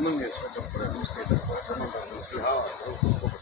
Não conheço, mas é um projeto, não sei, da Câmara, não sei.